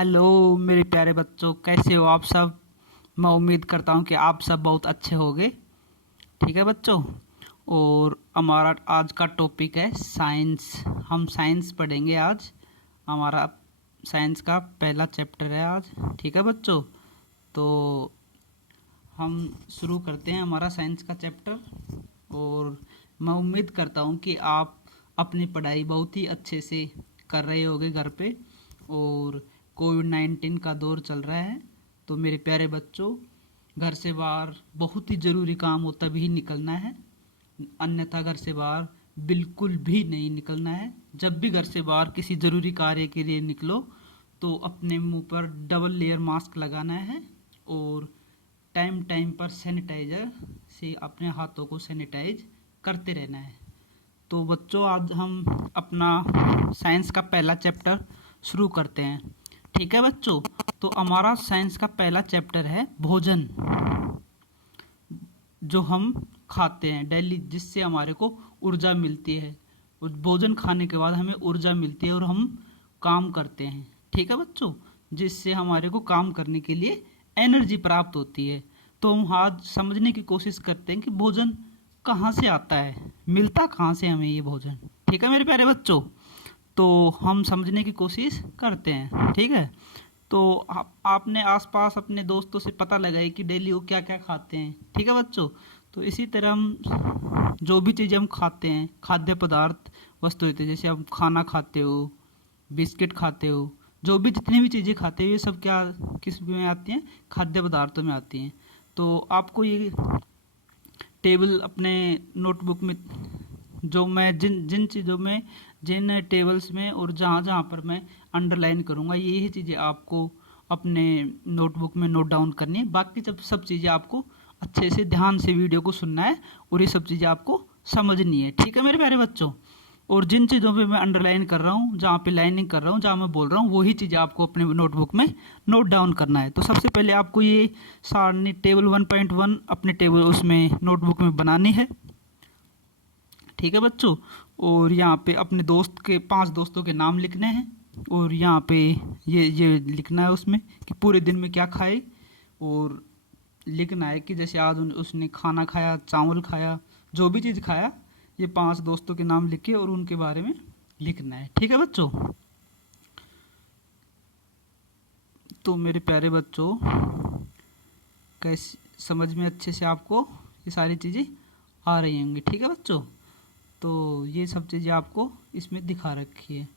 Hello मेरे प्यारे बच्चों, कैसे हो आप सब। मैं उम्मीद करता हूँ कि आप सब बहुत अच्छे होंगे। ठीक है बच्चों। और हमारा आज का टॉपिक है साइंस। हम साइंस पढ़ेंगे आज। हमारा साइंस का पहला चैप्टर है आज। ठीक है बच्चों। तो हम शुरू करते हैं हमारा साइंस का चैप्टर। और मैं उम्मीद करता हूँ कि आप अपनी पढ़ाई बहुत ही अच्छे से कर रहे होंगे घर पे। और कोविड-19 का दौर चल रहा है, तो मेरे प्यारे बच्चों, घर से बाहर बहुत ही ज़रूरी काम हो तभी निकलना है, अन्यथा घर से बाहर बिल्कुल भी नहीं निकलना है। जब भी घर से बाहर किसी ज़रूरी कार्य के लिए निकलो तो अपने मुंह पर डबल लेयर मास्क लगाना है और टाइम टाइम पर सैनिटाइज़र से अपने हाथों को सैनिटाइज करते रहना है। तो बच्चों, आज हम अपना साइंस का पहला चैप्टर शुरू करते हैं। ठीक है बच्चों। तो हमारा साइंस का पहला चैप्टर है भोजन, जो हम खाते हैं डेली, जिससे हमारे को ऊर्जा मिलती है। उस भोजन खाने के बाद हमें ऊर्जा मिलती है और हम काम करते हैं। ठीक है बच्चों, जिससे हमारे को काम करने के लिए एनर्जी प्राप्त होती है। तो हम आज समझने की कोशिश करते हैं कि भोजन कहाँ से आता है, मिलता कहाँ से हमें ये भोजन। ठीक है मेरे प्यारे बच्चों। तो हम समझने की कोशिश करते हैं। ठीक है। तो आपने आसपास अपने दोस्तों से पता लगाए कि डेली वो क्या क्या खाते हैं। ठीक है बच्चों। तो इसी तरह हम जो भी चीज़ें हम खाते हैं, खाद्य पदार्थ वस्तु होते हैं, जैसे आप खाना खाते हो, बिस्किट खाते हो, जो भी जितनी भी चीज़ें खाते हो, ये सब क्या किस में आती हैं, खाद्य पदार्थों में आती हैं। तो आपको ये टेबल अपने नोटबुक में, जो मैं जिन जिन चीज़ों में, जिन टेबल्स में और जहाँ जहाँ पर मैं अंडरलाइन करूँगा, यही चीज़ें आपको अपने नोटबुक में नोट डाउन करनी है। बाकी सब चीज़ें आपको अच्छे से ध्यान से वीडियो को सुनना है और ये सब चीज़ें आपको समझनी है। ठीक है मेरे प्यारे बच्चों। और जिन चीज़ों पे मैं अंडरलाइन कर रहा हूँ, जहाँ पे लाइनिंग कर रहा हूँ, जहाँ मैं बोल रहा हूँ, वही चीज़ें आपको अपने नोटबुक में नोट डाउन करना है। तो सबसे पहले आपको ये सारणी टेबल 1.1 अपने टेबल उसमें नोटबुक में बनानी है। ठीक है बच्चों। और यहाँ पे अपने दोस्त के 5 दोस्तों के नाम लिखने हैं और यहाँ पे ये लिखना है उसमें कि पूरे दिन में क्या खाए। और लिखना है कि जैसे आज उसने खाना खाया, चावल खाया, जो भी चीज़ खाया, ये 5 दोस्तों के नाम लिखे और उनके बारे में लिखना है। ठीक है बच्चों। तो मेरे प्यारे बच्चों, कैसे समझ में अच्छे से आपको ये सारी चीज़ें आ रही होंगी। ठीक है बच्चों। तो ये सब चीज़ें आपको इसमें दिखा रखी है।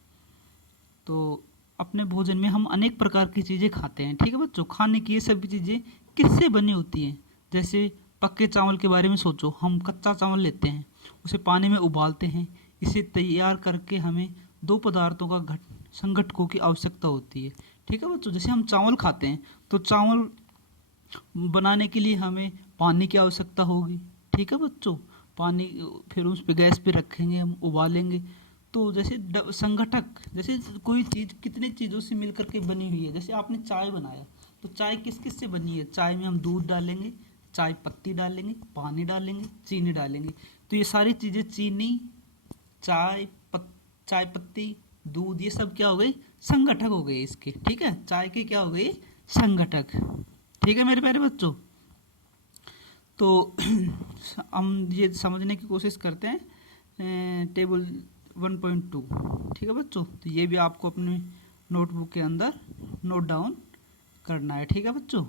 तो अपने भोजन में हम अनेक प्रकार की चीज़ें खाते हैं। ठीक है बच्चों। खाने की ये सभी चीज़ें किससे बनी होती हैं। जैसे पक्के चावल के बारे में सोचो, हम कच्चा चावल लेते हैं, उसे पानी में उबालते हैं, इसे तैयार करके हमें 2 पदार्थों का संघटकों की आवश्यकता होती है। ठीक है बच्चों। जैसे हम चावल खाते हैं तो चावल बनाने के लिए हमें पानी की आवश्यकता होगी। ठीक है बच्चों। पानी, फिर उस पे गैस पे रखेंगे, हम उबालेंगे। तो जैसे संगठक, जैसे कोई चीज़ कितने चीज़ों से मिलकर के बनी हुई है। जैसे आपने चाय बनाया, तो चाय किस किस से बनी है। चाय में हम दूध डालेंगे, चाय पत्ती डालेंगे, पानी डालेंगे, चीनी डालेंगे। तो ये सारी चीज़ें, चीनी, चाय पत्ती, दूध, ये सब क्या हो गई, संगठक हो गए इसके। ठीक है। चाय के क्या हो गई, संगठक। ठीक है मेरे प्यारे बच्चों। तो हम ये समझने की कोशिश करते हैं टेबल 1.2। ठीक है बच्चों। तो ये भी आपको अपने नोटबुक के अंदर नोट डाउन करना है। ठीक है बच्चों।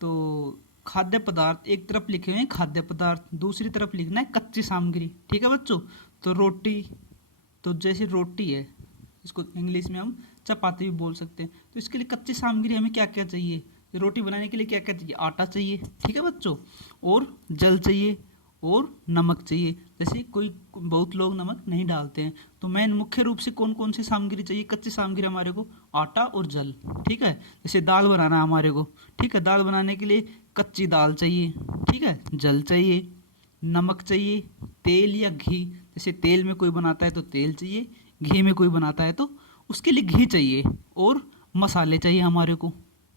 तो खाद्य पदार्थ एक तरफ लिखे हुए हैं, खाद्य पदार्थ दूसरी तरफ लिखना है कच्ची सामग्री। ठीक है बच्चों। तो रोटी, तो जैसे रोटी है, इसको इंग्लिश में हम चपाती भी बोल सकते हैं। तो इसके लिए कच्ची सामग्री हमें क्या क्या चाहिए, रोटी बनाने के लिए क्या क्या चाहिए, आटा चाहिए। ठीक है बच्चों। और जल चाहिए और नमक चाहिए। जैसे कोई बहुत लोग नमक नहीं डालते हैं, तो मेन मुख्य रूप से कौन कौन सी सामग्री चाहिए, कच्ची सामग्री हमारे को आटा और जल। ठीक है। जैसे दाल बनाना है हमारे को, ठीक है, दाल बनाने के लिए कच्ची दाल चाहिए, ठीक है, जल चाहिए, नमक चाहिए, तेल या घी, जैसे तेल में कोई बनाता है तो तेल चाहिए, घी में कोई बनाता है तो उसके लिए घी चाहिए, और मसाले चाहिए हमारे को।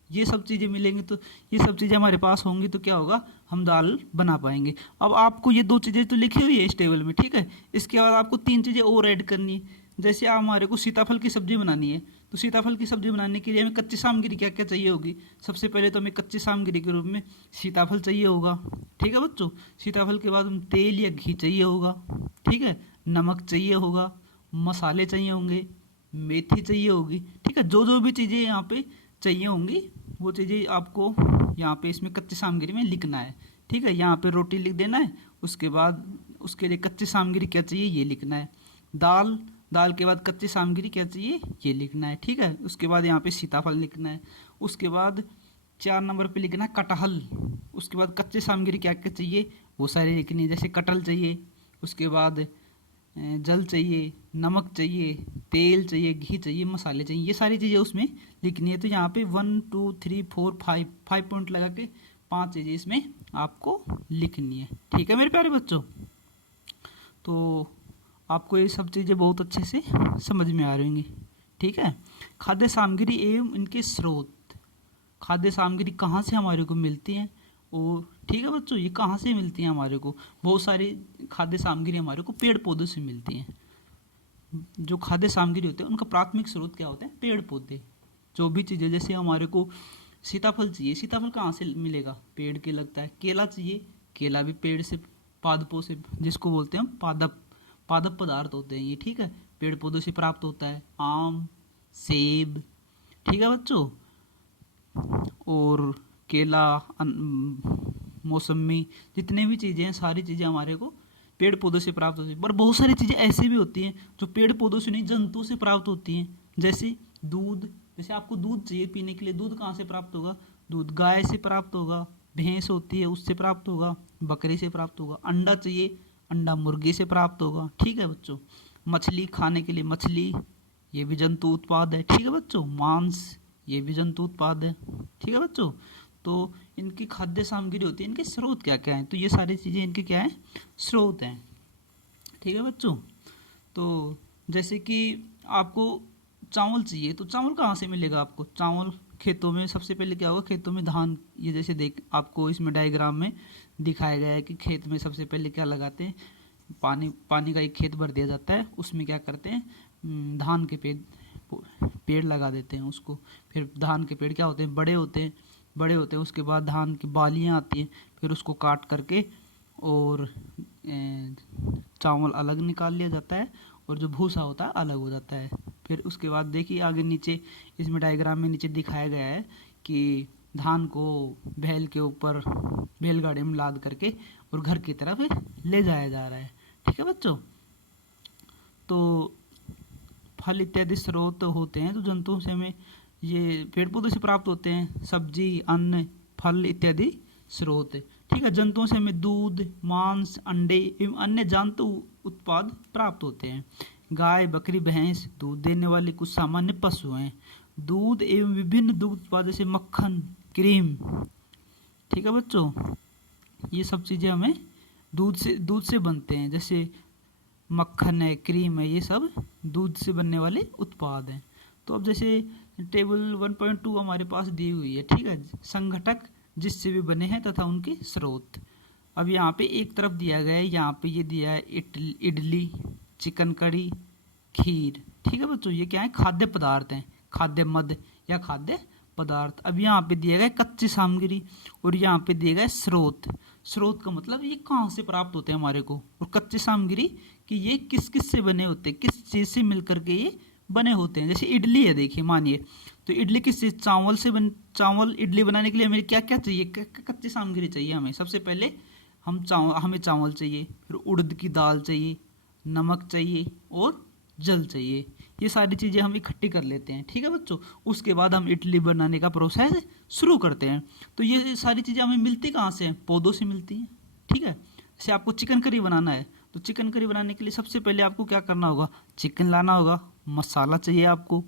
ये सब चीज़ें मिलेंगी तो, ये सब चीज़ें हमारे पास होंगी तो क्या होगा, हम दाल बना पाएंगे। अब आपको ये 2 चीज़ें तो लिखी हुई है इस टेबल में, ठीक है। इसके बाद आपको 3 चीज़ें और ऐड करनी है। जैसे आप हमारे को सीताफल की सब्ज़ी बनानी है, तो सीताफल की सब्जी बनाने के लिए हमें कच्ची सामग्री क्या क्या चाहिए होगी। सबसे पहले तो हमें कच्ची सामग्री के रूप में सीताफल चाहिए होगा। ठीक है बच्चों, सीताफल के बाद हम तेल या घी चाहिए होगा। ठीक है, नमक चाहिए होगा, मसाले चाहिए होंगे, मेथी चाहिए होगी। ठीक है, जो जो भी चीज़ें यहाँ पे चाहिए होंगी वो चीज़ें आपको यहाँ पे इसमें कच्ची सामग्री में लिखना है। ठीक है, यहाँ पे रोटी लिख देना है, उसके बाद उसके लिए कच्ची सामग्री क्या चाहिए ये लिखना है। दाल, दाल के बाद कच्ची सामग्री क्या चाहिए ये लिखना है। ठीक है, उसके बाद यहाँ पे सीताफल लिखना है। उसके बाद 4 नंबर पे लिखना है कटहल। उसके बाद कच्ची सामग्री क्या क्या चाहिए वो सारी लिखनी है, जैसे कटहल चाहिए, उसके बाद जल चाहिए, नमक चाहिए, तेल चाहिए, घी चाहिए, मसाले चाहिए, ये सारी चीज़ें उसमें लिखनी है। तो यहाँ पे 1 2 3 4 5 पॉइंट लगा के 5 चीज़ें इसमें आपको लिखनी है। ठीक है मेरे प्यारे बच्चों, तो आपको ये सब चीज़ें बहुत अच्छे से समझ में आ रही होंगी। ठीक है, खाद्य सामग्री एवं इनके स्रोत, खाद्य सामग्री कहाँ से हमारे को मिलती हैं और ठीक है बच्चों, ये कहाँ से मिलती हैं हमारे को। बहुत सारी खाद्य सामग्री हमारे को पेड़ पौधों से मिलती हैं। जो खाद्य सामग्री होते हैं उनका प्राथमिक स्रोत क्या होते हैं, पेड़ पौधे। जो भी चीज़ें, जैसे हमारे को सीताफल चाहिए, सीताफल कहाँ से मिलेगा, पेड़ के लगता है। केला चाहिए, केला भी पेड़ से, पादपों से, जिसको बोलते हैं हम पादप, पादप पदार्थ होते हैं ये। ठीक है, पेड़ पौधों से प्राप्त होता है। आम, सेब, ठीक है बच्चों, और केला, मौसमी, जितने भी चीज़ें हैं सारी चीज़ें हमारे को पेड़ पौधों से प्राप्त होती हैं। पर बहुत सारी चीज़ें ऐसी भी होती हैं जो पेड़ पौधों से नहीं, जंतुओं से प्राप्त होती हैं। जैसे दूध, जैसे आपको दूध चाहिए पीने के लिए, दूध कहाँ से प्राप्त होगा, दूध गाय से प्राप्त होगा, भैंस होती है उससे प्राप्त होगा, बकरी से प्राप्त होगा। अंडा चाहिए, अंडा मुर्गी से प्राप्त होगा। ठीक है बच्चों, मछली खाने के लिए, मछली ये भी जंतु उत्पाद है। ठीक है बच्चों, मांस ये भी जंतु उत्पाद है। ठीक है बच्चों, तो इनकी खाद्य सामग्री होती है, इनके स्रोत क्या क्या हैं, तो ये सारी चीज़ें इनके क्या हैं, स्रोत हैं। ठीक है बच्चों, तो जैसे कि आपको चावल चाहिए, तो चावल कहाँ से मिलेगा आपको, चावल खेतों में। सबसे पहले क्या होगा, खेतों में धान, ये जैसे देख आपको इसमें डायग्राम में दिखाया गया है कि खेत में सबसे पहले क्या लगाते हैं, पानी का एक खेत भर दिया जाता है, उसमें क्या करते हैं, धान के पेड़ लगा देते हैं उसको। फिर धान के पेड़ क्या होते हैं, बड़े होते हैं, बड़े होते हैं, उसके बाद धान की बालियाँ आती हैं, फिर उसको काट करके और चावल अलग निकाल लिया जाता है और जो भूसा होता है अलग हो जाता है। फिर उसके बाद देखिए आगे नीचे इसमें डायग्राम में नीचे दिखाया गया है कि धान को बैल के ऊपर बैलगाड़ी में लाद करके और घर की तरफ ले जाया जा रहा है। ठीक है बच्चों, तो फल इत्यादि स्रोत होते हैं, तो जंतुओं से हमें ये पेड़ पौधों से प्राप्त होते हैं, सब्जी, अन्न, फल इत्यादि स्रोत। ठीक है, जंतुओं से हमें दूध, मांस, अंडे एवं अन्य जंतु उत्पाद प्राप्त होते हैं। गाय, बकरी, भैंस दूध देने वाले कुछ सामान्य पशु हैं। दूध एवं विभिन्न दूध उत्पाद जैसे मक्खन, क्रीम, ठीक है बच्चों, ये सब चीज़ें हमें दूध से बनते हैं। जैसे मक्खन है, क्रीम है, ये सब दूध से बनने वाले उत्पाद हैं। तो अब जैसे टेबल 1.2 हमारे पास दी हुई है। ठीक है, संघटक जिससे भी बने हैं तथा उनके स्रोत। अब यहाँ पे एक तरफ दिया गया है, यहाँ पे ये दिया है इडली, चिकन करी, खीर। ठीक है बच्चों, ये क्या है, खाद्य पदार्थ हैं, खाद्य मद या खाद्य पदार्थ। अब यहाँ पे दिया गया है कच्ची सामग्री और यहाँ पे दिया गया है स्रोत। स्रोत का मतलब ये कहाँ से प्राप्त होते हैं हमारे को, और कच्ची सामग्री कि ये किस किस से बने होते हैं, किस चीज़ से मिलकर के ये बने होते हैं। जैसे इडली है, देखिए मानिए, तो इडली किससे, चावल से चावल इडली बनाने के लिए हमें क्या क्या चाहिए, कच्ची सामग्री चाहिए हमें। सबसे पहले हमें चावल चाहिए, फिर उड़द की दाल चाहिए, नमक चाहिए और जल चाहिए। ये सारी चीज़ें हम इकट्ठी कर लेते हैं। ठीक है बच्चों, उसके बाद हम इडली बनाने का प्रोसेस शुरू करते हैं। तो ये सारी चीज़ें हमें मिलती कहाँ से हैं, पौधों से मिलती हैं। ठीक है, जैसे आपको चिकन करी बनाना है, तो चिकन करी बनाने के लिए सबसे पहले आपको क्या करना होगा, चिकन लाना होगा, मसाला चाहिए आपको,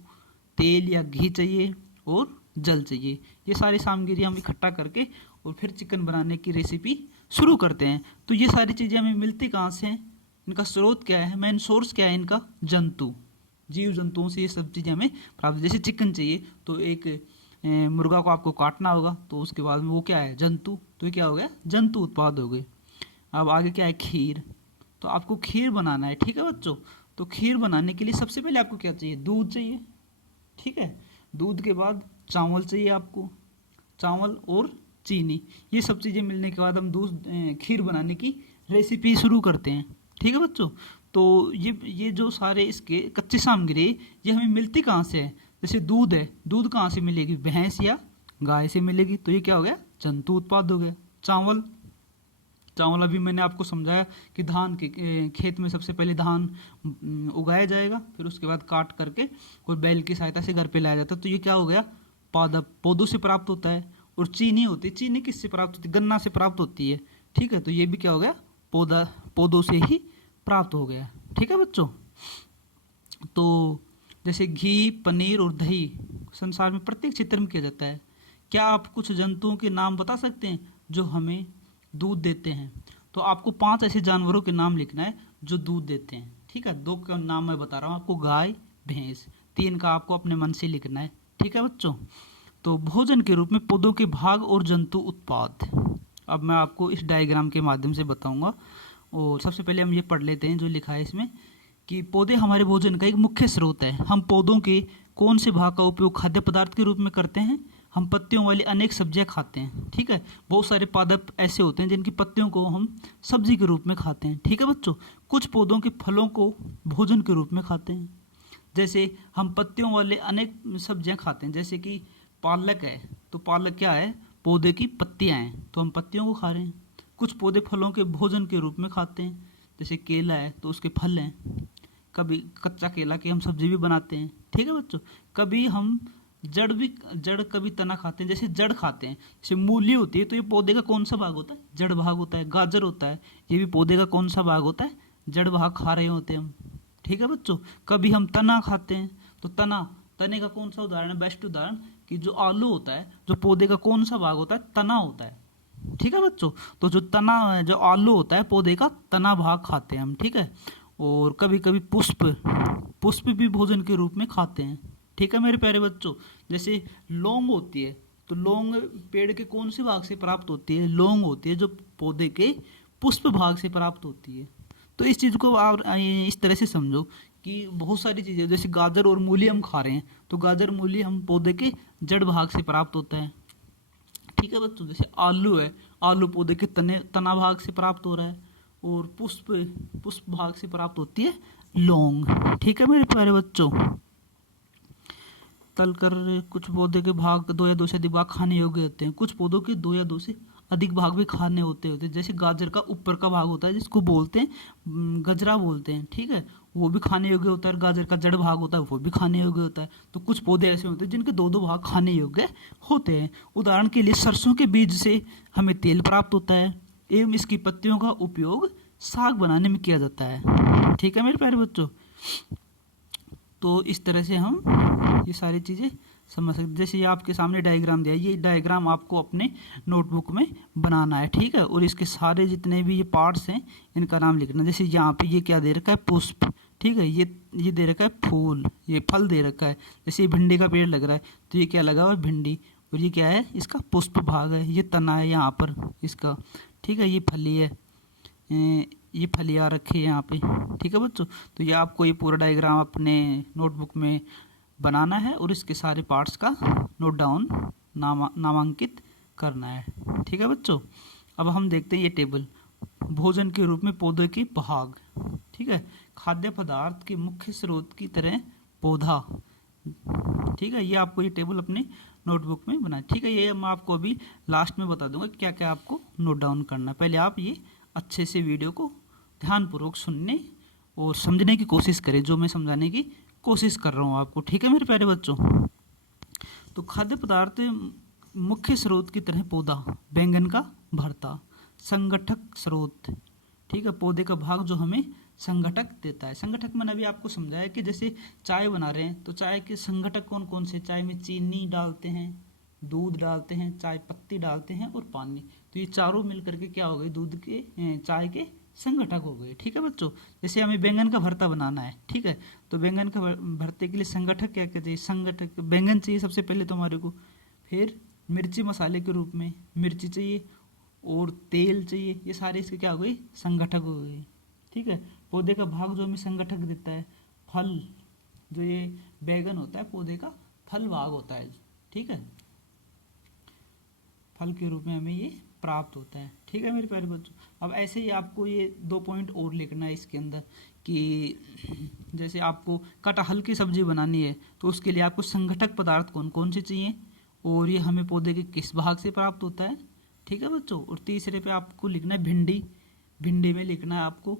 तेल या घी चाहिए और जल चाहिए। ये सारी सामग्री हम इकट्ठा करके और फिर चिकन बनाने की रेसिपी शुरू करते हैं। तो ये सारी चीज़ें हमें मिलती कहाँ से हैं, इनका स्रोत क्या है, मेन सोर्स क्या है इनका, जंतु, जीव जंतुओं से ये सब चीज़ें हमें प्राप्त। जैसे चिकन चाहिए तो एक मुर्गा को आपको काटना होगा, तो उसके बाद में वो क्या है, जंतु, तो ये क्या हो गया, जंतु उत्पाद हो गए। अब आगे क्या है, खीर, तो आपको खीर बनाना है। ठीक है बच्चों, तो खीर बनाने के लिए सबसे पहले आपको क्या चाहिए, दूध चाहिए। ठीक है। दूध के बाद चावल चाहिए आपको, चावल और चीनी, ये सब चीज़ें मिलने के बाद हम खीर बनाने की रेसिपी शुरू करते हैं। ठीक है बच्चों। तो ये जो सारे इसके कच्ची सामग्री ये हमें मिलती कहाँ से है? जैसे दूध है, दूध कहाँ से मिलेगी? भैंस या गाय से मिलेगी, तो ये क्या हो गया? जंतु उत्पाद हो गया। चावल, चावल अभी मैंने आपको समझाया कि धान के खेत में सबसे पहले धान उगाया जाएगा, फिर उसके बाद काट करके कोई बैल की सहायता से घर पे लाया जाता है, तो ये क्या हो गया? पादप, पौधों से प्राप्त होता है। और चीनी होती है, चीनी किससे प्राप्त होती है? गन्ना से प्राप्त होती है। ठीक है, तो ये भी क्या हो गया? पौधों से ही प्राप्त हो गया। ठीक है बच्चों। तो जैसे घी, पनीर और दही संसार में प्रत्येक क्षेत्र में किया जाता है। क्या आप कुछ जंतुओं के नाम बता सकते हैं जो हमें दूध देते हैं? तो आपको 5 ऐसे जानवरों के नाम लिखना है जो दूध देते हैं। ठीक है, 2 का नाम मैं बता रहा हूँ आपको, गाय, भैंस। 3 का आपको अपने मन से लिखना है। ठीक है बच्चों। तो भोजन के रूप में पौधों के भाग और जंतु उत्पाद, अब मैं आपको इस डायग्राम के माध्यम से बताऊंगा। और सबसे पहले हम ये पढ़ लेते हैं जो लिखा है इसमें, कि पौधे हमारे भोजन का एक मुख्य स्रोत है। हम पौधों के कौन से भाग का उपयोग खाद्य पदार्थ के रूप में करते हैं? हम पत्तियों वाली अनेक सब्जियां खाते हैं। ठीक है, बहुत सारे पादप ऐसे होते हैं जिनकी पत्तियों को हम सब्जी के रूप में खाते हैं। ठीक है बच्चों। कुछ पौधों के फलों को भोजन के रूप में खाते हैं। जैसे हम पत्तियों वाले अनेक सब्जियां खाते हैं, जैसे कि पालक है, तो पालक क्या है? पौधे की पत्तियां हैं, तो हम पत्तियों को खा रहे हैं। कुछ पौधे फलों के भोजन के रूप में खाते हैं, जैसे केला है तो उसके फल हैं। कभी कच्चा केला की हम सब्जी भी बनाते हैं। ठीक है बच्चों। कभी हम जड़ कभी तना खाते हैं, जैसे जड़ खाते हैं। जैसे मूली होती है तो ये पौधे का कौन सा भाग होता है? जड़ भाग होता है। गाजर होता है, ये भी पौधे का कौन सा भाग होता है? जड़ भाग खा रहे होते हैं हम। ठीक है बच्चों। कभी हम तना खाते हैं, तो तने का कौन सा उदाहरण है? बेस्ट उदाहरण, कि जो आलू होता है, जो पौधे का कौन सा भाग होता है? तना होता है। ठीक है बच्चों। तो जो आलू होता है पौधे का तना भाग खाते हैं हम। ठीक है। और कभी कभी पुष्प भी भोजन के रूप में खाते हैं। ठीक है मेरे प्यारे बच्चों। जैसे लौंग होती है, तो लौंग पेड़ के कौन से भाग से प्राप्त होती है? लौंग होती है जो पौधे के पुष्प भाग से प्राप्त होती है। तो इस चीज़ को आप इस तरह से समझो कि बहुत सारी चीज़ें, जैसे गाजर और मूली हम खा रहे हैं, तो गाजर मूली हम पौधे के जड़ भाग से प्राप्त होता है। ठीक है बच्चों। जैसे आलू है, आलू पौधे के तना भाग से प्राप्त हो रहा है। और पुष्प भाग से प्राप्त होती है लौंग। ठीक है मेरे प्यारे बच्चों। तलकर कुछ पौधे के भाग 2 या 2 से अधिक भाग खाने योग्य होते हैं। कुछ पौधों के 2 या 2 से अधिक भाग भी खाने होते हैं। जैसे गाजर का ऊपर का भाग होता है जिसको बोलते हैं गजरा बोलते हैं। ठीक है, वो भी खाने योग्य होता है। गाजर का जड़ भाग होता है वो भी खाने योग्य होता है। तो कुछ पौधे ऐसे होते हैं जिनके 2-2 भाग खाने योग्य होते हैं। उदाहरण के लिए सरसों के बीज से हमें तेल प्राप्त होता है, एवं इसकी पत्तियों का उपयोग साग बनाने में किया जाता है। ठीक है मेरे प्यारे बच्चों। तो इस तरह से हम ये सारी चीज़ें समझ सकते। जैसे ये आपके सामने डायग्राम दिया है, ये डायग्राम आपको अपने नोटबुक में बनाना है। ठीक है, और इसके सारे जितने भी ये पार्ट्स हैं इनका नाम लिखना। जैसे यहाँ पे ये क्या दे रखा है? पुष्प। ठीक है, ये दे रखा है फूल, ये फल दे रखा है। जैसे ये भिंडी का पेड़ लग रहा है तो ये क्या लगा हुआ है? भिंडी। और ये क्या है? इसका पुष्प भाग है, ये तना है यहाँ पर इसका। ठीक है, ये फली है, ये फलियाँ रखी है यहाँ पे। ठीक है बच्चों। तो ये आपको ये पूरा डायग्राम अपने नोटबुक में बनाना है और इसके सारे पार्ट्स का नोट डाउन नामांकित करना है। ठीक है बच्चों। अब हम देखते हैं ये टेबल, भोजन के रूप में पौधे के भाग। ठीक है, खाद्य पदार्थ के मुख्य स्रोत की तरह पौधा। ठीक है, ये आपको ये टेबल अपने नोटबुक में बनाए। ठीक है, ये मैं आपको अभी लास्ट में बता दूंगा क्या क्या आपको नोट डाउन करना है। पहले आप ये अच्छे से वीडियो को ध्यानपूर्वक सुनने और समझने की कोशिश करें जो मैं समझाने की कोशिश कर रहा हूँ आपको। ठीक है मेरे प्यारे बच्चों। तो खाद्य पदार्थ मुख्य स्रोत की तरह पौधा, बैंगन का भरता, संगठक स्रोत। ठीक है, पौधे का भाग जो हमें संगठक देता है। संगठक मैंने अभी आपको समझाया कि जैसे चाय बना रहे हैं तो चाय के संगठक कौन कौन से? चाय में चीनी डालते हैं, दूध डालते हैं, चाय पत्ती डालते हैं और पानी। तो ये चारों मिलकर के क्या हो गए? दूध के चाय के संगठक हो गए। ठीक है बच्चों। जैसे हमें बैंगन का भरता बनाना है, ठीक है, तो बैंगन का भरते के लिए संगठक क्या कहते हैं? संगठक बैंगन चाहिए सबसे पहले तो हमारे को, फिर मिर्ची मसाले के रूप में मिर्ची चाहिए और तेल चाहिए। ये सारे इसके क्या हो गए? संगठक हो गए। ठीक है, पौधे का भाग जो हमें संगठक देता है। फल, जो ये बैगन होता है पौधे का फल भाग होता है, ठीक है, फल के रूप में हमें ये प्राप्त होता है, ठीक है मेरे प्यारे बच्चों। अब ऐसे ही आपको ये 2 पॉइंट और लिखना है इसके अंदर कि जैसे आपको कटहल की सब्जी बनानी है तो उसके लिए आपको संगठक पदार्थ कौन कौन से चाहिए और ये हमें पौधे के किस भाग से प्राप्त होता है, ठीक है बच्चों। और तीसरे पे आपको लिखना है भिंडी, भिंडी में लिखना है आपको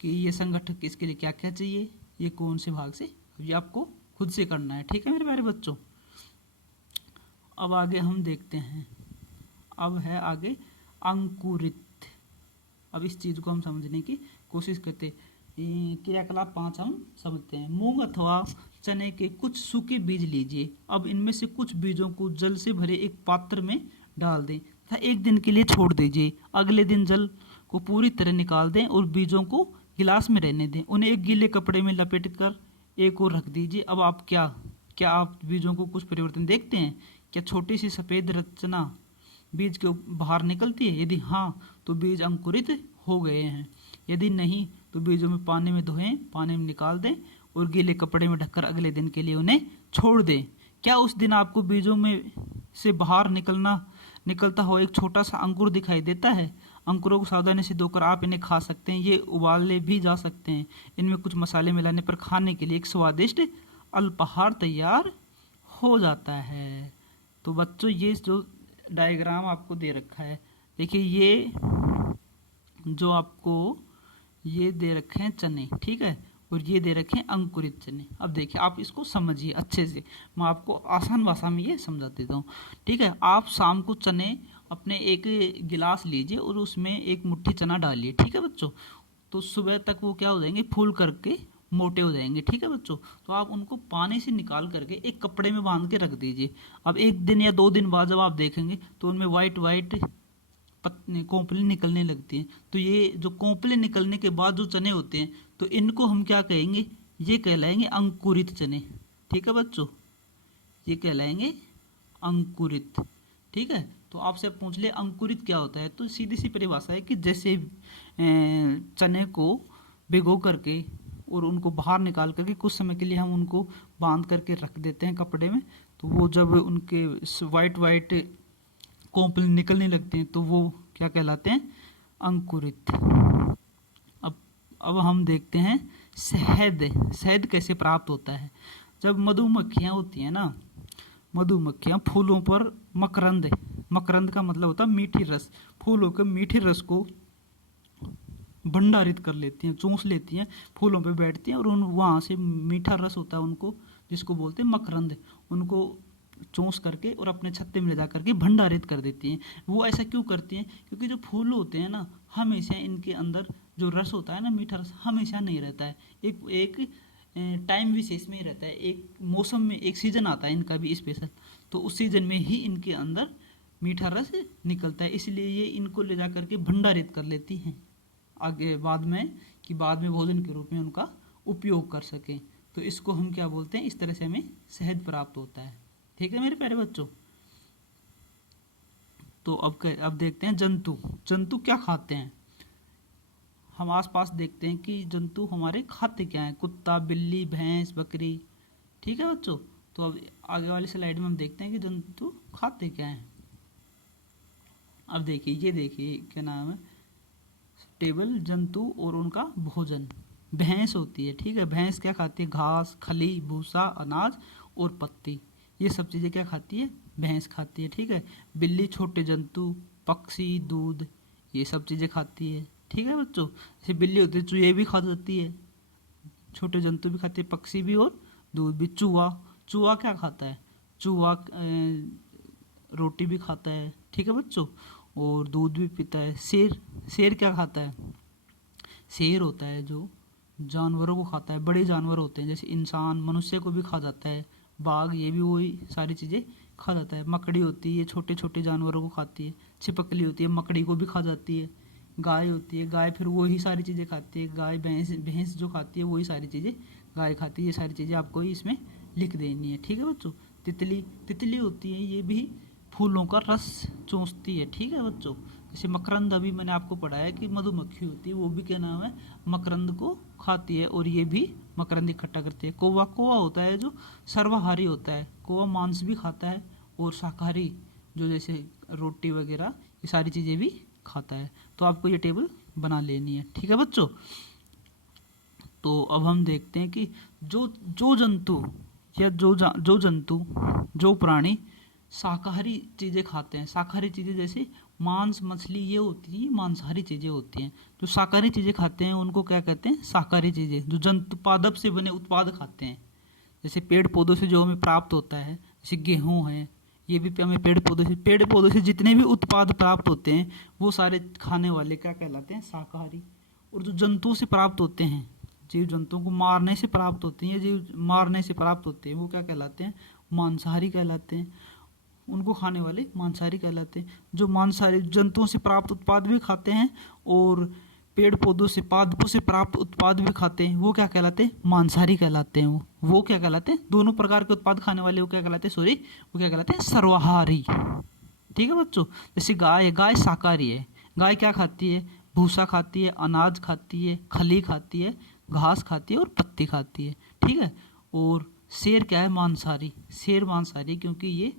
कि ये संगठक इसके लिए क्या क्या चाहिए, ये कौन से भाग से, ये आपको खुद से करना है, ठीक है मेरे प्यारे बच्चों। अब आगे हम देखते हैं, अब है आगे अंकुरित। अब इस चीज़ को हम समझने की कोशिश करते हैं। क्रियाकलाप 5 हम समझते हैं। मूंग अथवा चने के कुछ सूखे बीज लीजिए। अब इनमें से कुछ बीजों को जल से भरे एक पात्र में डाल दें तथा 1 दिन के लिए छोड़ दीजिए। अगले दिन जल को पूरी तरह निकाल दें और बीजों को गिलास में रहने दें। उन्हें एक गीले कपड़े में लपेट कर एक और रख दीजिए। अब आप क्या आप बीजों को कुछ परिवर्तन देखते हैं? क्या छोटी सी सफ़ेद रचना बीज के बाहर निकलती है? यदि हाँ तो बीज अंकुरित हो गए हैं, यदि नहीं तो बीजों में पानी में धोएं, पानी में निकाल दें और गीले कपड़े में ढककर अगले दिन के लिए उन्हें छोड़ दें। क्या उस दिन आपको बीजों में से बाहर निकलता हुआ एक छोटा सा अंकुर दिखाई देता है? अंकुरों को सावधानी से धोकर आप इन्हें खा सकते हैं, ये उबाले भी जा सकते हैं। इनमें कुछ मसाले मिलाने पर खाने के लिए एक स्वादिष्ट अल्पाहार तैयार हो जाता है। तो बच्चों ये जो डायग्राम आपको दे रखा है, देखिए ये जो आपको ये दे रखे हैं चने, ठीक है, और ये दे रखे हैं अंकुरित चने। अब देखिए आप इसको समझिए अच्छे से, मैं आपको आसान भाषा में ये समझा देता हूँ, ठीक है। आप शाम को चने अपने एक गिलास लीजिए और उसमें एक मुट्ठी चना डालिए, ठीक है बच्चों। तो सुबह तक वो क्या हो जाएंगे, फूल करके मोटे हो जाएंगे, ठीक है बच्चों। तो आप उनको पानी से निकाल करके एक कपड़े में बांध के रख दीजिए। अब 1 दिन या 2 दिन बाद जब आप देखेंगे तो उनमें वाइट कोंपली निकलने लगती हैं। तो ये जो कोंपली निकलने के बाद जो चने होते हैं तो इनको हम क्या कहेंगे, ये कहलाएंगे अंकुरित चने, ठीक है बच्चों, ये कहलाएंगे अंकुरित, ठीक है। तो आपसे पूछ ले अंकुरित क्या होता है, तो सीधी सी परिभाषा है कि जैसे चने को भिगो करके और उनको बाहर निकाल करके कुछ समय के लिए हम उनको बांध करके रख देते हैं कपड़े में, तो वो जब उनके वाइट कोंपली निकलने लगते हैं तो वो क्या कहलाते हैं, अंकुरित। अब हम देखते हैं शहद कैसे प्राप्त होता है। जब मधुमक्खियाँ होती हैं ना, मधुमक्खियाँ फूलों पर मकरंद का मतलब होता है मीठी रस, फूलों के मीठे रस को भंडारित कर लेती हैं, चूस लेती हैं, फूलों पे बैठती हैं और वहाँ से मीठा रस होता है उनको, जिसको बोलते हैं मकरंद, उनको चूस करके और अपने छत्ते में ले जा करके भंडारित कर देती हैं। वो ऐसा क्यों करती हैं? क्योंकि जो फूल होते हैं ना, हमेशा इनके अंदर जो रस होता है ना, मीठा रस हमेशा नहीं रहता है, एक टाइम विशेष में ही रहता है, एक मौसम में एक सीजन आता है इनका भी स्पेशल, तो उस सीजन में ही इनके अंदर मीठा रस निकलता है, इसलिए ये इनको ले जा करके भंडारित कर लेती हैं आगे बाद में भोजन के रूप में उनका उपयोग कर सकें। तो इसको हम क्या बोलते हैं, इस तरह से हमें शहद प्राप्त होता है, ठीक है मेरे प्यारे बच्चों। तो अब देखते हैं जंतु क्या खाते हैं। हम आसपास देखते हैं कि जंतु हमारे खाते क्या हैं, कुत्ता, बिल्ली, भैंस, बकरी, ठीक है बच्चों। तो अब आगे वाली स्लाइड में हम देखते हैं कि जंतु खाते क्या हैं। अब देखिए क्या नाम है, टेबल जंतु और उनका भोजन। भैंस होती है, ठीक है, भैंस क्या खाती है, घास, खली, भूसा, अनाज और पत्ती, ये सब चीज़ें क्या खाती है, भैंस खाती है, ठीक है। बिल्ली छोटे जंतु, पक्षी, दूध, ये सब चीज़ें खाती है, ठीक है बच्चों। जैसे बिल्ली होती है, चूहे भी खा जाती है, छोटे जंतु भी खाते हैं, पक्षी भी और दूध भी। चूहा क्या खाता है, चूहा रोटी भी खाता है, ठीक है बच्चों, और दूध भी पीता है। शेर क्या खाता है, शेर होता है जो जानवरों को खाता है, बड़े जानवर होते हैं जैसे इंसान, मनुष्य को भी खा जाता है, बाघ, ये भी वही सारी चीज़ें खा जाता है। मकड़ी होती है, ये छोटे छोटे जानवरों को खाती है। छिपकली होती है, मकड़ी को भी खा जाती है। गाय होती है, गाय फिर वही सारी चीज़ें खाती है, गाय भैंस जो खाती है वही सारी चीज़ें गाय खाती है। ये सारी चीज़ें आपको ही इसमें लिख देनी है, ठीक है बच्चों। तितली होती है, ये भी फूलों का रस चूसती है, ठीक है बच्चों। जैसे मकरंद अभी मैंने आपको पढ़ाया कि मधुमक्खी होती है, वो भी क्या नाम है, मकरंद को खाती है और ये भी मकरंद इकट्ठा करती है। कौवा कौवा होता है जो सर्वाहारी होता है, कौवा मांस भी खाता है और शाकाहारी जो जैसे रोटी वगैरह ये सारी चीज़ें भी खाता है। तो आपको ये टेबल बना लेनी है, ठीक है बच्चों। तो अब हम देखते हैं कि जो जो जंतु या जो जंतु जो प्राणी शाकाहारी चीज़ें खाते हैं, शाकाहारी चीज़ें जैसे मांस मछली ये होती है, मांसाहारी चीज़ें होती हैं। जो शाकाहारी चीज़ें खाते हैं उनको क्या कहते हैं, शाकाहारी चीज़ें। जो जंतु पादप से बने उत्पाद खाते हैं, जैसे पेड़ पौधों से जो हमें प्राप्त होता है, जैसे गेहूँ है, ये भी हमें पेड़ पौधों से जितने भी उत्पाद प्राप्त होते हैं वो सारे खाने वाले क्या कहलाते हैं, शाकाहारी। और जो जंतुओं से प्राप्त होते हैं, जीव जंतुओं को मारने से प्राप्त होते हैं, जीव मारने से प्राप्त होते हैं, वो क्या कहलाते हैं, मांसाहारी कहलाते हैं। उनको खाने वाले मांसाहारी कहलाते हैं। जो मांसाहारी जंतुओं से प्राप्त उत्पाद भी खाते हैं और पेड़ पौधों से पादपों से प्राप्त उत्पाद भी खाते हैं, वो क्या कहलाते हैं, मांसाहारी कहलाते हैं। वो क्या कहलाते हैं, दोनों प्रकार के उत्पाद खाने वाले वो क्या कहलाते हैं, वो क्या कहलाते हैं, सर्वाहारी। ठीक है बच्चों। जैसे गाय शाकाहारी है। गाय क्या खाती है, भूसा खाती है, अनाज खाती है, खली खाती है, घास खाती है और पत्ती खाती है। ठीक है। और शेर क्या है, मांसाहारी। शेर मांसाहारी क्योंकि ये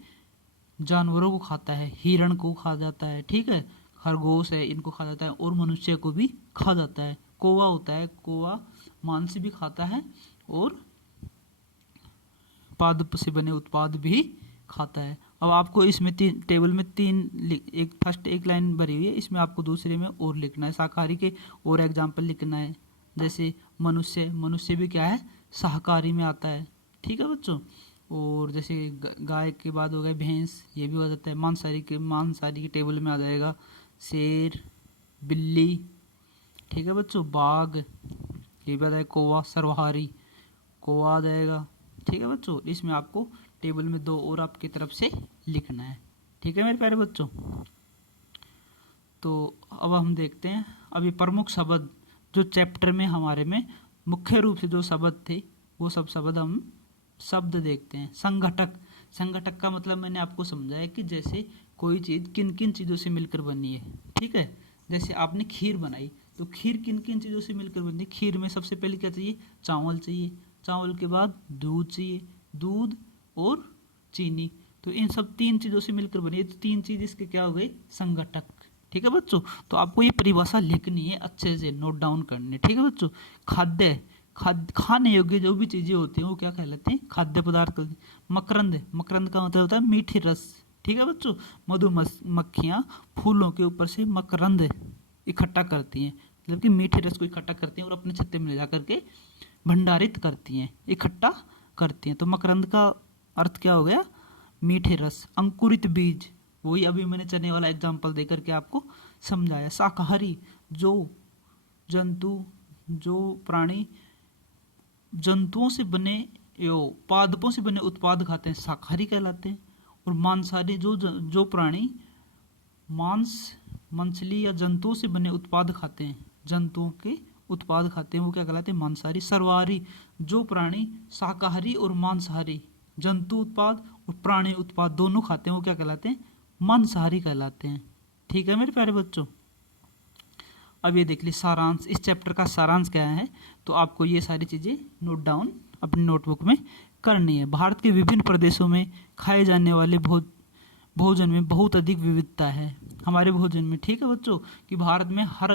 जानवरों को खाता है, हिरण को खा जाता है, ठीक है, खरगोश है, इनको खा जाता है और मनुष्य को भी खा जाता है। कौवा होता है, कौवा मांस भी खाता है और पादप से बने उत्पाद भी खाता है। अब आपको इसमें टेबल में एक फर्स्ट एक लाइन भरी हुई है, इसमें आपको दूसरे में और लिखना है, शाकाहारी के और एग्जाम्पल लिखना है। जैसे मनुष्य भी क्या है, शाकाहारी में आता है। ठीक है बच्चों। और जैसे गाय के बाद हो गया भैंस, ये भी हो जाता है मांसाहारी के टेबल में आ जाएगा। शेर, बिल्ली, ठीक है बच्चों, बाघ, ये भी आ जाएगा। कौवा सर्वाहारी, कौवा आ जाएगा। ठीक है बच्चों। इसमें आपको टेबल में 2 और आपकी तरफ से लिखना है। ठीक है मेरे प्यारे बच्चों। तो अब हम देखते हैं अभी प्रमुख शब्द जो चैप्टर में हमारे में मुख्य रूप से जो शब्द थे वो सब शब्द हम शब्द देखते हैं। संघटक का मतलब मैंने आपको समझाया कि जैसे कोई चीज़ किन किन चीज़ों से मिलकर बनी है। ठीक है। जैसे आपने खीर बनाई तो खीर किन किन चीज़ों से मिलकर बनी है। खीर में सबसे पहले क्या चाहिए, चावल चाहिए, चावल के बाद दूध चाहिए, दूध और चीनी। तो इन सब 3 चीज़ों से मिलकर बनी है। तो 3 चीज़ इसके क्या हो गए, संघटक। ठीक है बच्चों। तो आपको ये परिभाषा लिखनी है, अच्छे से नोट डाउन करनी है। ठीक है बच्चों। खाने योग्य जो भी चीज़ें होती हैं वो क्या कहलाते हैं, खाद्य पदार्थ। मकरंद का मतलब होता है मीठी रस। ठीक है बच्चों। मधुमक्खियाँ फूलों के ऊपर से मकरंद इकट्ठा करती हैं, मतलब कि मीठे रस को इकट्ठा करती हैं और अपने छत्ते में ले जा करके भंडारित करती हैं, इकट्ठा करती हैं। तो मकरंद का अर्थ क्या हो गया, मीठे रस। अंकुरित बीज, वही अभी मैंने चने वाला एग्जाम्पल देकर के आपको समझाया। शाकाहारी, जो जंतु जो प्राणी जंतुओं से बने पादपों से बने उत्पाद खाते हैं, शाकाहारी कहलाते हैं। और मांसाहारी, जो प्राणी मांस मछली या जंतुओं से बने उत्पाद खाते हैं, जंतुओं के उत्पाद खाते हैं, वो क्या कहलाते हैं, मांसाहारी। सर्वाहारी, जो प्राणी शाकाहारी और मांसाहारी जंतु उत्पाद और प्राणी उत्पाद दोनों खाते हैं, वो क्या कहलाते हैं, मांसाहारी कहलाते हैं। ठीक है मेरे प्यारे बच्चों। अब ये देख लीजिए सारांश, इस चैप्टर का सारांश क्या है। तो आपको ये सारी चीज़ें नोट डाउन अपनी नोटबुक में करनी है। भारत के विभिन्न प्रदेशों में खाए जाने वाले भोजन में बहुत अधिक विविधता है हमारे भोजन में। ठीक है बच्चों, कि भारत में हर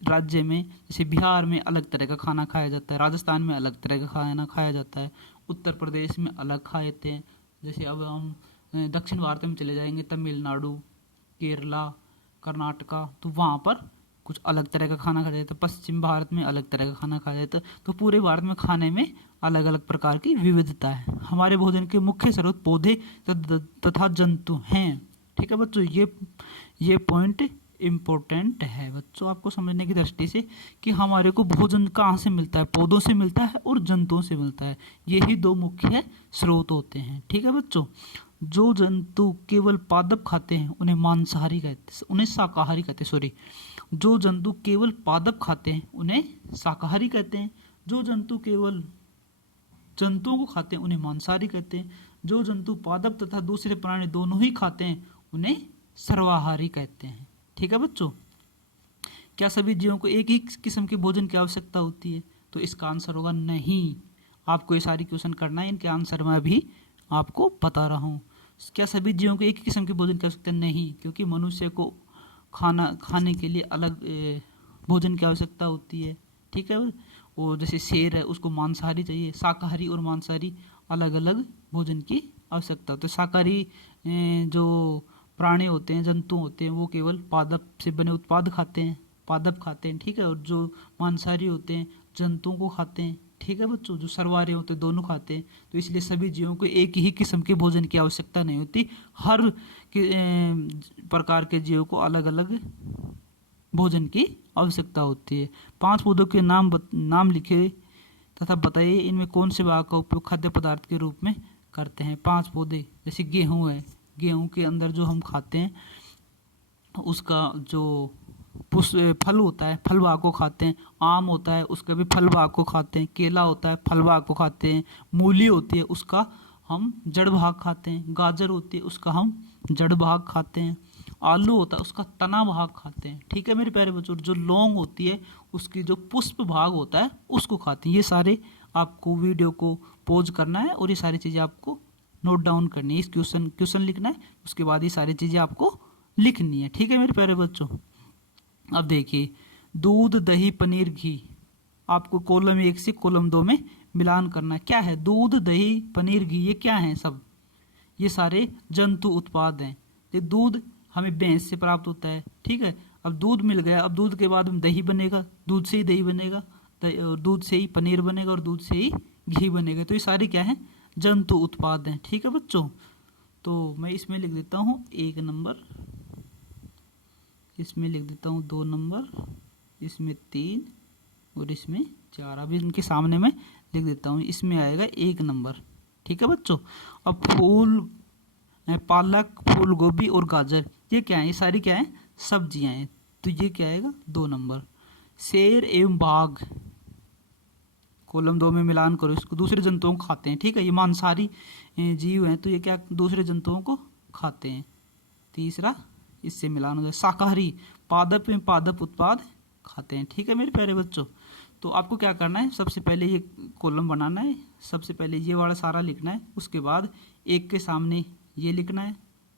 राज्य में, जैसे बिहार में अलग तरह का खाना खाया जाता है, राजस्थान में अलग तरह का खाना खाया जाता है, उत्तर प्रदेश में अलग खाते हैं। जैसे अब हम दक्षिण भारत में चले जाएंगे, तमिलनाडु, केरला, कर्नाटका, तो वहाँ पर कुछ अलग तरह का खाना खाया जाता है। पश्चिम भारत में अलग तरह का खाना खाया जाता है। तो पूरे भारत में खाने में अलग अलग प्रकार की विविधता है। हमारे भोजन के मुख्य स्रोत पौधे तथा जंतु हैं। ठीक है बच्चों, ये पॉइंट इम्पोर्टेंट है बच्चों आपको समझने की दृष्टि से, कि हमारे को भोजन कहाँ से मिलता है, पौधों से मिलता है और जंतुओं से मिलता है। यही 2 मुख्य स्रोत होते हैं। ठीक है बच्चों। जो जंतु केवल पादप खाते हैं उन्हें मांसाहारी कहते हैं, उन्हें शाकाहारी कहते हैं, सॉरी। जो जंतु केवल पादप खाते हैं उन्हें शाकाहारी कहते हैं। जो जंतु केवल जंतुओं को खाते हैं उन्हें मांसाहारी कहते हैं। जो जंतु पादप तथा दूसरे प्राणी दोनों ही खाते हैं उन्हें सर्वाहारी कहते हैं। ठीक है बच्चों। क्या सभी जीवों को एक ही किस्म के भोजन की आवश्यकता होती है? तो इसका आंसर होगा नहीं। आपको ये सारी क्वेश्चन करना है, इनके आंसर मैं अभी आपको बता रहा हूँ। क्या सभी जीवों को एक ही किस्म के भोजन की आवश्यकता? नहीं, क्योंकि मनुष्य को खाने के लिए अलग भोजन की आवश्यकता होती है, ठीक है। और जैसे शेर है, उसको मांसाहारी चाहिए, शाकाहारी और मांसाहारी अलग अलग भोजन की आवश्यकता। तो शाकाहारी जो प्राणी होते हैं, जंतु होते हैं, वो केवल पादप से बने उत्पाद खाते हैं, पादप खाते हैं, ठीक है। और जो मांसाहारी होते हैं, जंतुओं को खाते हैं, ठीक है बच्चों। जो सर्वहारी होते हैं, दोनों खाते हैं। तो इसलिए सभी जीवों को एक ही किस्म के भोजन की आवश्यकता नहीं होती, हर प्रकार के जीवों को अलग अलग भोजन की आवश्यकता होती है। 5 पौधों के नाम लिखे तथा बताइए इनमें कौन से भाग का उपयोग खाद्य पदार्थ के रूप में करते हैं। 5 पौधे, जैसे गेहूं है, गेहूं के अंदर जो हम खाते हैं उसका जो फल होता है, फल भाग को खाते हैं। आम होता है, उसका भी फल भाग को खाते हैं। केला होता है, फल भाग को खाते हैं। मूली होती है, उसका हम जड़ भाग खाते हैं। गाजर होती है, उसका हम जड़ भाग खाते हैं। आलू होता है, उसका तना भाग खाते हैं, ठीक है मेरे प्यारे बच्चों। जो लौंग होती है, उसकी जो पुष्प भाग होता है, उसको खाते हैं। ये सारे आपको वीडियो को पॉज करना है और ये सारी चीज़ें आपको नोट डाउन करनी है। इस क्वेश्चन लिखना है, उसके बाद ये सारी चीज़ें आपको लिखनी है, ठीक है मेरे प्यारे बच्चों। अब देखिए, दूध, दही, पनीर, घी, आपको कॉलम 1 से कॉलम 2 में मिलान करना है। क्या है? दूध, दही, पनीर, घी, ये क्या है? सब ये सारे जंतु उत्पाद हैं। ये दूध हमें भैंस से प्राप्त होता है, ठीक है। अब दूध मिल गया, अब दूध के बाद हम दही बनेगा, दूध से ही दही बनेगा, दूध से ही पनीर बनेगा और दूध से ही घी बनेगा। तो ये सारे क्या हैं? जंतु उत्पाद हैं, ठीक है बच्चों। तो मैं इसमें लिख देता हूँ 1 नंबर, इसमें लिख देता हूँ 2 नंबर, इसमें 3 और इसमें 4। अभी इनके सामने मैं लिख देता हूँ, इसमें आएगा 1 नंबर, ठीक है बच्चों। अब पालक, फूल गोभी और गाजर, ये क्या है? ये सारी क्या है? सब्जियां हैं। तो ये क्या आएगा? 2 नंबर। शेर एवं बाघ, कॉलम 2 में मिलान करो इसको। दूसरे जंतुओं को खाते हैं, ठीक है। ये मांसाहारी जीव हैं, तो ये क्या दूसरे जंतुओं को खाते हैं। तीसरा इससे मिलान हो जाए। शाकाहारी, पादप एवं पादप उत्पाद खाते हैं, ठीक है मेरे प्यारे बच्चों। तो आपको क्या करना है? सबसे पहले ये कॉलम बनाना है, सबसे पहले ये वाला सारा लिखना है। उसके बाद 1 के सामने ये लिखना है,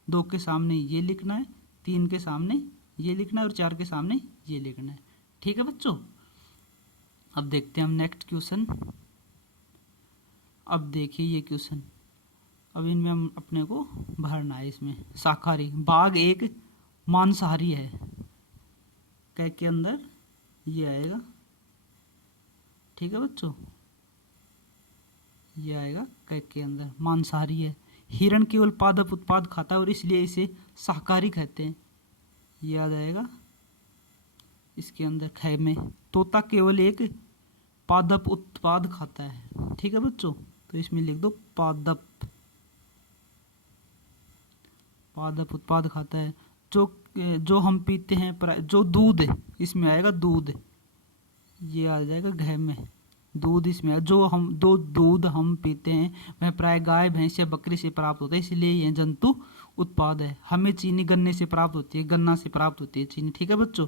2 के सामने ये लिखना है, 3 के सामने ये लिखना है और 4 के सामने ये लिखना है, ठीक है बच्चों। अब देखते हैं हम नेक्स्ट क्वेश्चन। अब देखिए ये क्वेश्चन, अब इनमें हम अपने को भरना है। इसमें शाकाहारी, बाघ एक मांसाहारी है, कै के अंदर ये आएगा, ठीक है बच्चों, ये आएगा कै के अंदर, मांसाहारी है। हिरण केवल पादप उत्पाद खाता है और इसलिए इसे शाकाहारी कहते हैं, ये याद आएगा इसके अंदर खे में। तोता केवल एक पादप उत्पाद खाता है, ठीक है बच्चों, तो इसमें लिख दो पादप, पादप उत्पाद खाता है। जो हम पीते हैं, जो दूध है, इसमें आएगा दूध, ये आ जाएगा घ में, दूध इसमें आएगा। जो दूध हम पीते हैं वह प्राय गाय, भैंस या बकरी से प्राप्त होता है, इसलिए यह जंतु उत्पाद है। हमें चीनी गन्ने से प्राप्त होती है, गन्ना से प्राप्त होती है चीनी, ठीक है बच्चों।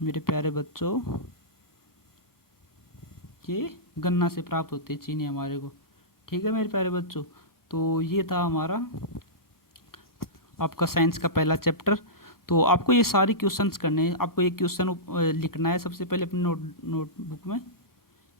मेरे प्यारे बच्चों, ये गन्ना से प्राप्त होती है चीनी हमारे को, ठीक है मेरे प्यारे बच्चों। तो ये था हमारा आपका साइंस का पहला चैप्टर। तो आपको ये सारे क्वेश्चंस करने हैं, आपको एक क्वेश्चन लिखना है सबसे पहले अपनी नोटबुक में।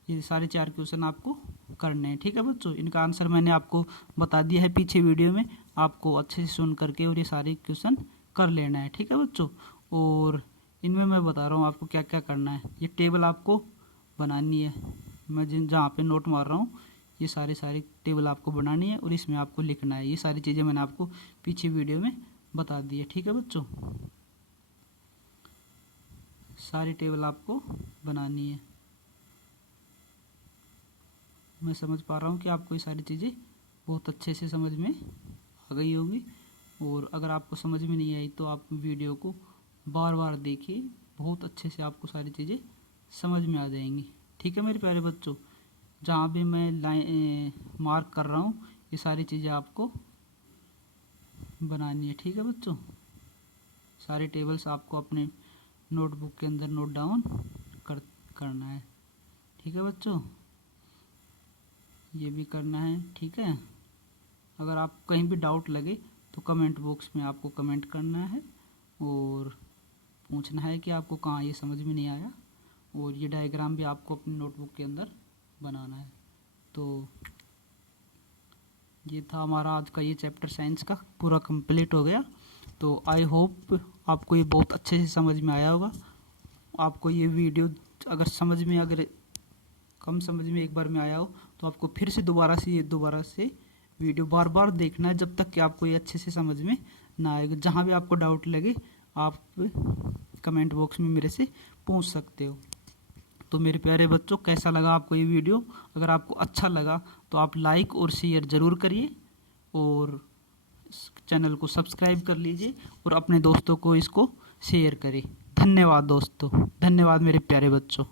ये सारे 4 क्वेश्चन आपको करने हैं, ठीक है बच्चों। इनका आंसर मैंने आपको बता दिया है पीछे वीडियो में, आपको अच्छे से सुन करके और ये सारे क्वेश्चन कर लेना है, ठीक है बच्चों। और इनमें मैं बता रहा हूँ आपको क्या क्या करना है। ये टेबल आपको बनानी है, मैं जहाँ पे नोट मार रहा हूँ ये सारी टेबल आपको बनानी है और इसमें आपको लिखना है। ये सारी चीज़ें मैंने आपको पीछे वीडियो में बता दी है, ठीक है बच्चों। सारी टेबल आपको बनानी है। मैं समझ पा रहा हूँ कि आपको ये सारी चीज़ें बहुत अच्छे से समझ में आ गई होगी। और अगर आपको समझ में नहीं आई तो आप वीडियो को बार बार देखिए, बहुत अच्छे से आपको सारी चीज़ें समझ में आ जाएंगी, ठीक है मेरे प्यारे बच्चों। जहाँ भी मैं लाइन मार्क कर रहा हूँ ये सारी चीज़ें आपको बनानी है, ठीक है बच्चों। सारे टेबल्स आपको अपने नोटबुक के अंदर नोट डाउन करना है। ठीक है बच्चों, ये भी करना है। ठीक है, अगर आप कहीं भी डाउट लगे तो कमेंट बॉक्स में आपको कमेंट करना है और पूछना है कि आपको कहाँ ये समझ में नहीं आया, और ये डायग्राम भी आपको अपनी नोटबुक के अंदर बनाना है। तो ये था हमारा आज का ये चैप्टर साइंस का पूरा कंप्लीट हो गया। तो आई होप आपको ये बहुत अच्छे से समझ में आया होगा। आपको ये वीडियो अगर कम समझ में एक बार में आया हो तो आपको फिर से दोबारा से वीडियो बार बार देखना है, जब तक कि आपको ये अच्छे से समझ में ना आएगा। जहाँ भी आपको डाउट लगे आप कमेंट बॉक्स में मेरे से पूछ सकते हो। तो मेरे प्यारे बच्चों, कैसा लगा आपको ये वीडियो? अगर आपको अच्छा लगा तो आप लाइक और शेयर ज़रूर करिए और चैनल को सब्सक्राइब कर लीजिए और अपने दोस्तों को इसको शेयर करें। धन्यवाद दोस्तों, धन्यवाद मेरे प्यारे बच्चों।